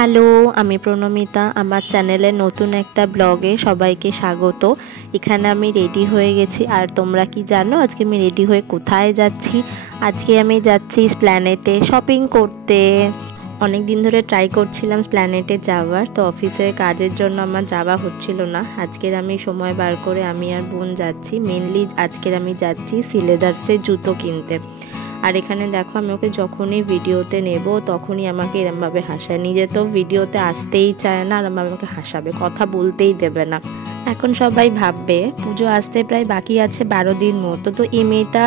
Hello, আমি প্রণমিতা। আমার চ্যানেলে নতুন একটা ব্লগে সবাইকে স্বাগত। এখানে আমি রেডি হয়ে গেছি। আর তোমরা কি জানো আজকে আমি রেডি হয়ে কোথায় যাচ্ছি? আজকে আমি যাচ্ছি স্প্ল্যানেটে শপিং করতে। অনেক দিন ধরে ট্রাই করছিলাম স্প্ল্যানেটে যাওয়ার, তো অফিসের কাজের জন্য আমার যাওয়া হচ্ছিল না। আজকের আমি সময় বার করে আমি আর বোন যাচ্ছি। মেনলি আজকের আমি যাচ্ছি সিলেদার্সের জুতো কিনতে। আর এখানে দেখো, আমি ওকে যখনই ভিডিওতে নেব তখনই আমাকে এরমভাবে হাসায়। নিজে তো ভিডিওতে আসতেই চায় না, আর আমাকে হাসাবে, কথা বলতেই দেবে না। এখন সবাই ভাববে পুজো আসতে প্রায় বাকি আছে 12 দিন মতো, তো এই মেয়েটা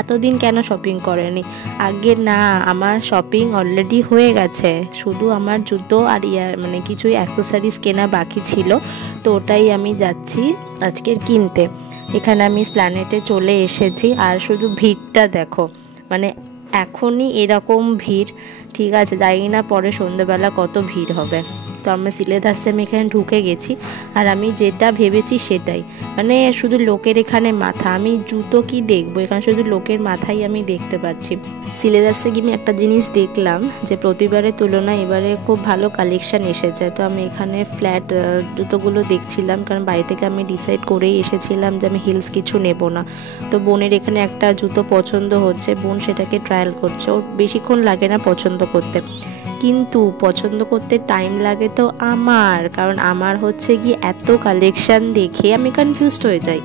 এতদিন কেন শপিং করেনি। আগে না, আমার শপিং অলরেডি হয়ে গেছে, শুধু আমার জুতো আর কিছু অ্যাক্সেসরিজ কেনা বাকি ছিল, তো ওটাই আমি যাচ্ছি আজকের কিনতে। এখানে আমি স্প্ল্যানেটে চলে এসেছি। আর শুধু ভিড়টা দেখো, মানে এখনই এরকম ভিড়, ঠিক আছে, জানি না পরে সন্ধ্যেবেলা কত ভিড় হবে। তো আমরা সিলেদার্সে আমি এখানে ঢুকে গেছি। আর আমি যেটা ভেবেছি সেটাই, মানে শুধু লোকের এখানে মাথা, আমি জুতো কি দেখবো, এখানে শুধু লোকের মাথাই আমি দেখতে পাচ্ছি। সিলেদার্সে গিয়ে আমি একটা জিনিস দেখলাম যে প্রতিবারের তুলনায় এবারে খুব ভালো কালেকশান এসেছে। তো আমি এখানে ফ্ল্যাট জুতোগুলো দেখছিলাম, কারণ বাড়ি থেকে আমি ডিসাইড করেই এসেছিলাম যে আমি হিলস কিছু নেব না। তো বোনের এখানে একটা জুতো পছন্দ হচ্ছে, বোন সেটাকে ট্রায়াল করছে। ওর বেশিক্ষণ লাগে না পছন্দ করতে, কিন্তু পছন্দ করতে টাইম লাগে তো আমার, কারণ আমার হচ্ছে কি এত কালেকশান দেখে আমি কনফিউজড হয়ে যাই।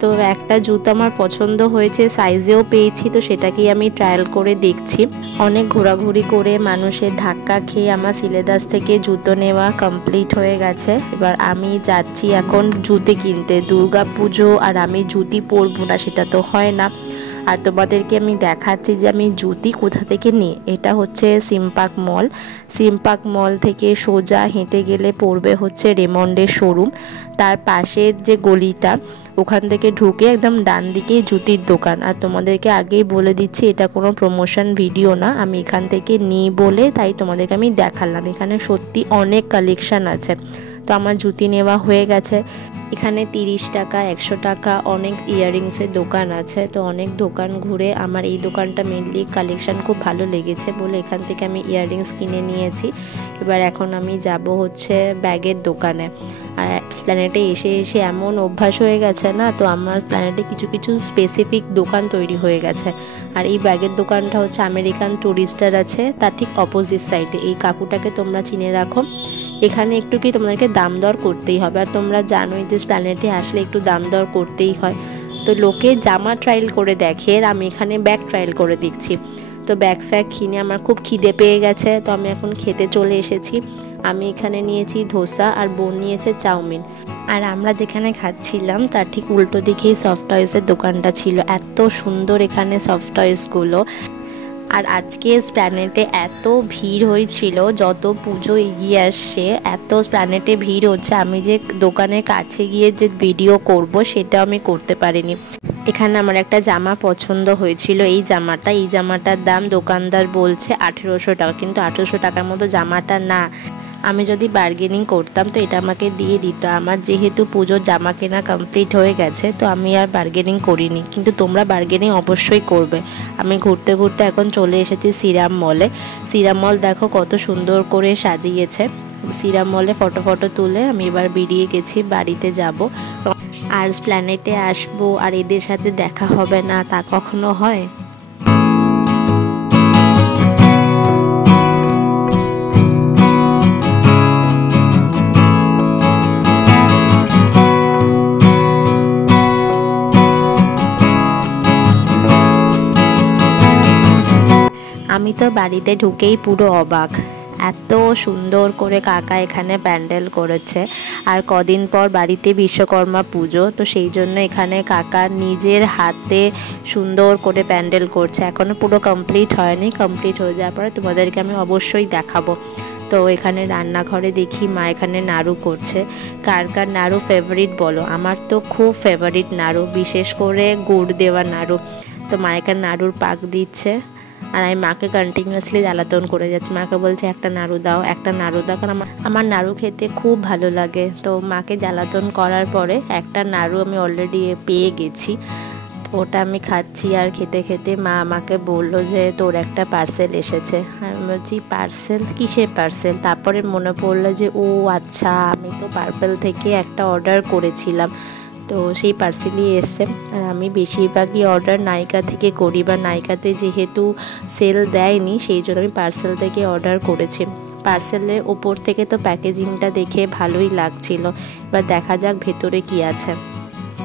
তো একটা জুতো আমার পছন্দ হয়েছে, সাইজেও পেয়েছি, তো সেটাকেই আমি ট্রায়াল করে দেখছি। অনেক ঘোরাঘুরি করে মানুষের ধাক্কা খেয়ে আমার সিলেদার্স থেকে জুতো নেওয়া কমপ্লিট হয়ে গেছে। এবার আমি যাচ্ছি এখন জুতো কিনতে। দুর্গা পুজো আর আমি জুতি পরবো না সেটা তো হয় না। আর তোমাদেরকে আমি দেখাচ্ছি যে আমি জুতি কোথা থেকে নিই। এটা হচ্ছে সিম্পাক মল। সিম্পাক মল থেকে সোজা হেঁটে গেলে পড়বে হচ্ছে রেমন্ডের শোরুম। তার পাশের যে গলিটা, ওখান থেকে ঢুকে একদম ডান দিকে জুতির দোকান। আর তোমাদেরকে আগেই বলে দিচ্ছি, এটা কোনো প্রমোশন ভিডিও না, আমি এখান থেকে নিই বলে তাই তোমাদেরকে আমি দেখালাম। এখানে সত্যি অনেক কালেকশান আছে। তো আমার জুতি নেওয়া হয়ে গেছে। এখানে 30 টাকা 100 টাকা অনেক ইয়াররিংসের দোকান আছে। তো অনেক দোকান ঘুরে আমার এই দোকানটা মেনলি কালেকশান খুব ভালো লেগেছে বলে এখান থেকে আমি ইয়াররিংস কিনে নিয়েছি। এবার এখন আমি যাব হচ্ছে ব্যাগের দোকানে। আর প্ল্যানেটে এসে এসে এমন অভ্যাস হয়ে গেছে না, তো আমার প্ল্যানেটে কিছু কিছু স্পেসিফিক দোকান তৈরি হয়ে গেছে। আর এই ব্যাগের দোকানটা হচ্ছে আমেরিকান টুরিস্টার আছে, তার ঠিক অপোজিট সাইডে। এই কাকুটাকে তোমরা চিনে রাখো। এখানে একটু কি তোমাদেরকে দাম দর করতেই হবে, আর তোমরা জানোই যে প্ল্যানেটে আসলে একটু দাম দর করতেই হয়। তো লোকে জামা ট্রায়াল করে দেখে, আর আমি এখানে ব্যাগ ট্রায়াল করে দেখছি। তো ব্যাগ ফ্যাগ কিনে আমার খুব খিদে পেয়ে গেছে, তো আমি এখন খেতে চলে এসেছি। আমি এখানে নিয়েছি ধোসা আর বোন নিয়েছে চাউমিন। আর আমরা যেখানে খাচ্ছিলাম তার ঠিক উল্টো দিকেই সফট টয়েসের দোকানটা ছিল। এত সুন্দর এখানে সফট টয়েসগুলো। আর আজকে স্প্ল্যানেটে এত ভিড় হয়েছিল, যত পুজো এগিয়ে আসছে এত স্প্ল্যানেটে ভিড় হচ্ছে, আমি যে দোকানের কাছে গিয়ে যে ভিডিও করব সেটা আমি করতে পারিনি। এখানে আমার একটা জামা পছন্দ হয়েছিল, এই জামাটার দাম দোকানদার বলছে 1800 টাকা, কিন্তু 1800 টাকার মতো জামাটা না। আমি যদি বার্গেনিং করতাম তো এটা আমাকে দিয়ে দিত। আমার যেহেতু পুজোর জামা কেনা কমপ্লিট হয়ে গেছে, তো আমি আর বার্গেনিং করিনি, কিন্তু তোমরা বার্গেনিং অবশ্যই করবে। আমি ঘুরতে ঘুরতে এখন চলে এসেছি সিরাম মলে। সিরাম মল দেখো কত সুন্দর করে সাজিয়েছে। সিরাম মলে ফটো তুলে আমি এবার বেরিয়ে গেছি, বাড়িতে যাব। আর প্ল্যানেটে আসবো আর এদের সাথে দেখা হবে না তা কখনো হয়? আমি তো বাড়িতে ঢুকেই পুরো অবাক, এত সুন্দর করে কাকা এখানে প্যান্ডেল করেছে। আর কদিন পর বাড়িতে বিশ্বকর্মা পুজো, তো সেই জন্য এখানে কাকা নিজের হাতে সুন্দর করে প্যান্ডেল করছে। এখনও পুরো কমপ্লিট হয়নি, কমপ্লিট হয়ে যাওয়ার পরে তোমাদেরকে আমি অবশ্যই দেখাবো। তো এখানে রান্নাঘরে দেখি মা এখানে নাড়ু করছে। কার কার নাড়ু ফেভারিট বলো? আমার তো খুব ফেভারিট নাড়ু, বিশেষ করে গুড় দেওয়া নাড়ু। তো মা এখানে নাড়ুর পাক দিচ্ছে, আর আমি মাকে কন্টিনিউয়াসলি জ্বালাতন করে যাচ্ছি। মাকে বলছে একটা নাড়ু দাও, একটা নাড়ু দাও, কারণ আমার নাড়ু খেতে খুব ভালো লাগে। তো মাকে জ্বালাতন করার পরে একটা নাড়ু আমি অলরেডি পেয়ে গেছি। ওটা আমি খাচ্ছি আর খেতে খেতে মা আমাকে বললো যে তোর একটা পার্সেল এসেছে। আমি বলছি পার্সেল, কিসের পার্সেল? তারপরে মনে পড়লো যে ও আচ্ছা, আমি তো পার্পেল থেকে একটা অর্ডার করেছিলাম, তো সেই পার্সেলই এসছে। আর আমি বেশিরভাগই অর্ডার নাইকা থেকে করি, বা নাইকাতে যেহেতু সেল দেয়নি সেই জন্য আমি পার্সেল থেকে অর্ডার করেছি। পার্সেলের ওপর থেকে তো প্যাকেজিংটা দেখে ভালোই লাগছিল, এবার দেখা যাক ভেতরে কি আছে।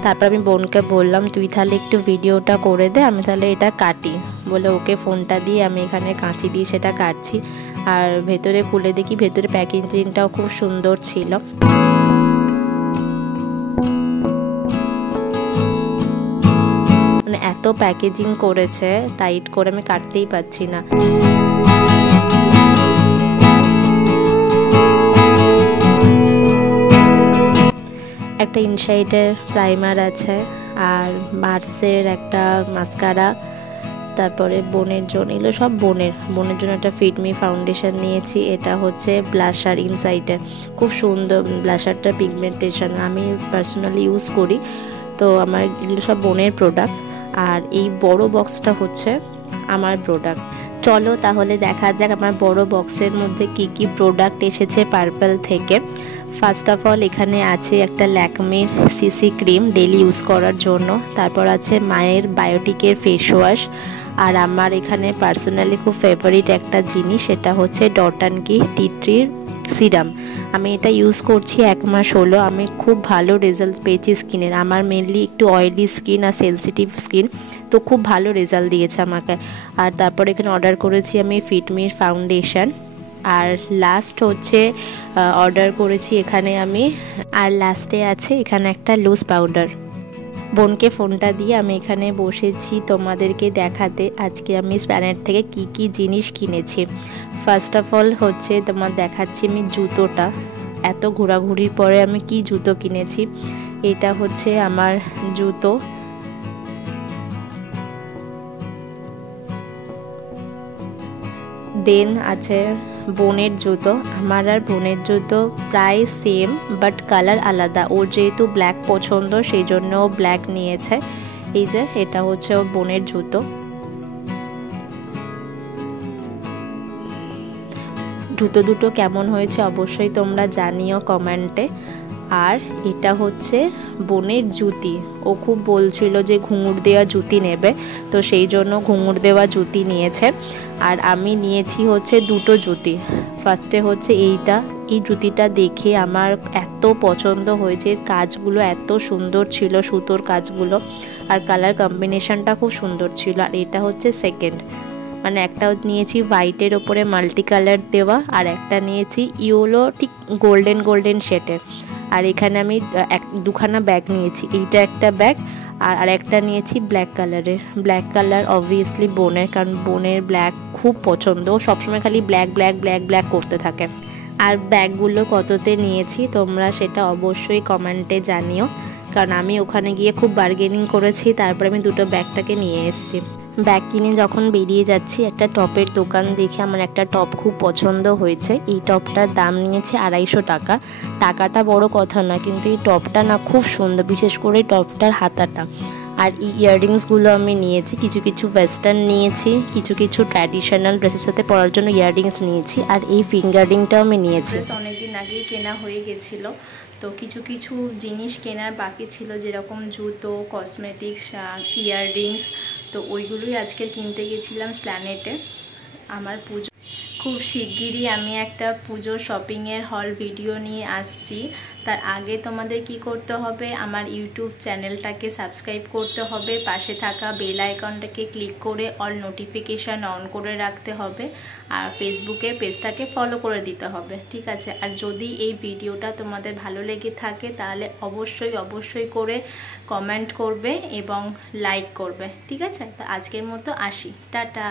তারপর আমি বোনকে বললাম তুই তাহলে একটু ভিডিওটা করে দে, আমি তাহলে এটা কাটি। বলে ওকে ফোনটা দিয়ে আমি এখানে কাঁচি দিয়ে সেটা কাটছি। আর ভেতরে খুলে দেখি ভেতরে প্যাকেজিংটাও খুব সুন্দর ছিল। মানে এত প্যাকেজিং করেছে, টাইট করে আমি কাটতেই পারছি না। একটা ইনসাইডের প্রাইমার আছে, আর মার্সের একটা মাস্কারা, তারপরে বোনের জন্য, এগুলো সব বোনের জন্য একটা ফিটমি ফাউন্ডেশন নিয়েছি। এটা হচ্ছে ব্লাশার ইনসাইডে, খুব সুন্দর ব্লাশারটা, পিগমেন্টেশন আমি পার্সোনালি ইউজ করি, তো আমার এগুলো সব বোনের প্রোডাক্ট। আর এই বড় বক্সটা হচ্ছে আমার প্রোডাক্ট। চলো তাহলে দেখা যাক আমার বড় বক্সের মধ্যে কি কি প্রোডাক্ট এসেছে পার্পেল থেকে। ফার্স্ট অফ অল এখানে আছে একটা ল্যাকমির সিসি ক্রিম ডেলি ইউজ করার জন্য, তারপর আছে মায়ের বায়োটিকের ফেস ওয়াশ, আর আমার এখানে পার্সোনালি খুব ফেভারিট একটা জিনিস, সেটা হচ্ছে ডটানকি টি ট্রির সিরাম। আমি এটা ইউজ করছি 1 মাস হলো, আমি খুব ভালো রেজাল্ট পেয়েছি স্কিনের। আমার মেনলি একটু অয়েলি স্কিন আর সেন্সিটিভ স্কিন, তো খুব ভালো রেজাল্ট দিয়েছে আমাকে। আর তারপর এখানে অর্ডার করেছি আমি ফিটমির ফাউন্ডেশন, আর লাস্ট হচ্ছে অর্ডার করেছি এখানে আমি, আর লাস্টে আছে এখানে একটা লুজ পাউডার। বোনকে ফোনটা দিয়ে আমি এখানে বসেছি তোমাদেরকে দেখাতে আজকে আমি স্প্ল্যানেড থেকে কি কি জিনিস কিনেছি। ফার্স্ট অফ অল হচ্ছে তোমার দেখাচ্ছি আমি জুতোটা, এত ঘোরাঘুরির পরে আমি কি জুতো কিনেছি। এটা হচ্ছে আমার জুতো, দেন আছে বোনের জুতো। আমার আর বোনের জুতো প্রায় সেম, বাট কালার আলাদা। ওর যেহেতু ব্ল্যাক পছন্দ সেই জন্য ও ব্ল্যাক নিয়েছে। এই যে এটা হচ্ছে ওর বোনের জুতো। জুতো দুটো কেমন হয়েছে অবশ্যই তোমরা জানিও কমেন্টে। আর এটা হচ্ছে বোনের জুতি, ও খুব বলছিল যে ঘুঙুর দেওয়া জুতি নেবে, তো সেই জন্য ঘুঙুর দেওয়া জুতি নিয়েছে। আর আমি নিয়েছি হচ্ছে দুটো জুতি। ফার্স্টে হচ্ছে এই জুতিটা দেখে আমার এত পছন্দ হয়েছে, কাজগুলো এত সুন্দর ছিল, সুতোর কাজগুলো, আর কালার কম্বিনেশনটা খুব সুন্দর ছিল। আর এটা হচ্ছে সেকেন্ড, মানে একটা নিয়েছি হোয়াইটের ওপরে মাল্টি কালার দেওয়া, আর একটা নিয়েছি ইয়েলো ঠিক গোল্ডেন শেডের। আর এখানে আমি দুখানা ব্যাগ নিয়েছি, এইটা একটা ব্যাগ, আর একটা নিয়েছি ব্ল্যাক কালারের। ব্ল্যাক কালার অবভিয়াসলি বোনের, কারণ বোনের ব্ল্যাক খুব পছন্দ, সবসময় খালি ব্ল্যাক করতে থাকে। আর ব্যাগগুলো কততে নিয়েছি তোমরা সেটা অবশ্যই কমেন্টে জানিও, কারণ আমি ওখানে গিয়ে খুব বার্গেনিং করেছি, তারপরে আমি দুটো ব্যাগটাকে নিয়ে এসেছি। ব্যাগ কিনে যখন বেরিয়ে যাচ্ছি একটা টপের দোকান দেখে আমার একটা টপ খুব পছন্দ হয়েছে। এই টপটার দাম নিয়েছে 250 টাকা। টাকাটা বড় কথা না, কিন্তু এই টপটা না খুব সুন্দর, বিশেষ করে টপটার হাতাটা। আর এই ইয়াররিংসগুলো আমি নিয়েছি, কিছু ওয়েস্টার্ন নিয়েছি, কিছু ট্র্যাডিশনাল ড্রেসের সাথে পরার জন্য ইয়াররিংস নিয়েছি। আর এই ফিঙ্গার রিংটাও আমি নিয়েছি। অনেকদিন আগেই কেনা হয়ে গেছিলো, তো কিছু জিনিস কেনার বাকি ছিল, যেরকম জুতো, কসমেটিক্স, ইয়াররিংস, তো ওইগুলোই আজকের কিনতে গেছিলাম স্প্ল্যানেটে। আমার পুজো খুব শিগগিরই আমি একটা পুজো শপিংয়ের হল ভিডিও নিয়ে আসছি। তার আগে তোমাদের কি করতে হবে, আমার ইউটিউব চ্যানেলটাকে সাবস্ক্রাইব করতে হবে, পাশে থাকা বেল আইকনটাকে ক্লিক করে অল নোটিফিকেশান অন করে রাখতে হবে, আর ফেসবুকে পেজটাকে ফলো করে দিতে হবে, ঠিক আছে? আর যদি এই ভিডিওটা তোমাদের ভালো লেগে থাকে তাহলে অবশ্যই করে কমেন্ট করবে এবং লাইক করবে, ঠিক আছে? তো আজকের মতো আসি, টাটা।